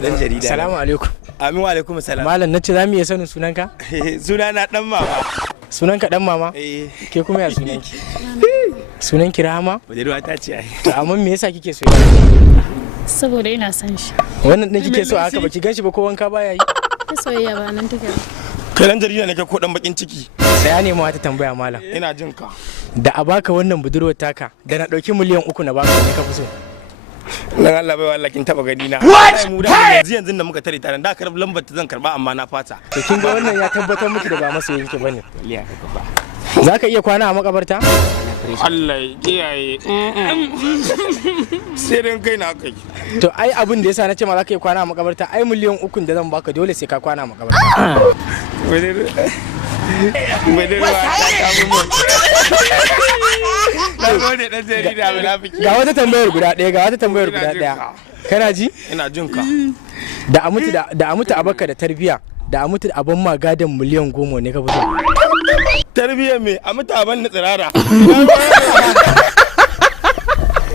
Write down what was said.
dan jarida. Salamu alaikum. Amin wa alaikum salam. Malam nace za mu iya sanin sunanka? Sunana dan mama. Sunanka dan mama? Ke kuma ya sunanki? Sunanki Rahama? Budurwa ta ce ai. To amma me yasa kike so? Saboda ina son shi. Wannan din kike so haka baki ganshi ba ko wanka baya yi? Ta soyayya ba nan take. Kai dan jarida ne kai ko dan bakin ciki? Saya ne ma wata tambaya malam. Ina jin ka. Da a baka wannan budurwar taka da na dauki miliyan 3 na baka ne ka fi so? Dan Allah bai wallahi kin taba gani na. Yanzu da muka tare ta da karb lambar ta zan karba amma na fata. To kin ga wannan ya tabbatar miki da ba masoyin ki bane. Zaka iya kwana a makabarta? Allah ya kiyaye. Sai dan kai na kai. To ai abin da yasa nace ma zaka iya kwana a makabarta ai miliyan 3 da zan baka dole sai ka kwana a makabarta. Budurwa ta kamu mu. Ga wata tambayar guda ɗaya. Kana ji? Ina jin ka. Da a mutu a baka da tarbiya, da a mutu a ban ma gadon miliyan 10 ne ka fito. Tarbiya me? A mutu a ban na tsirara.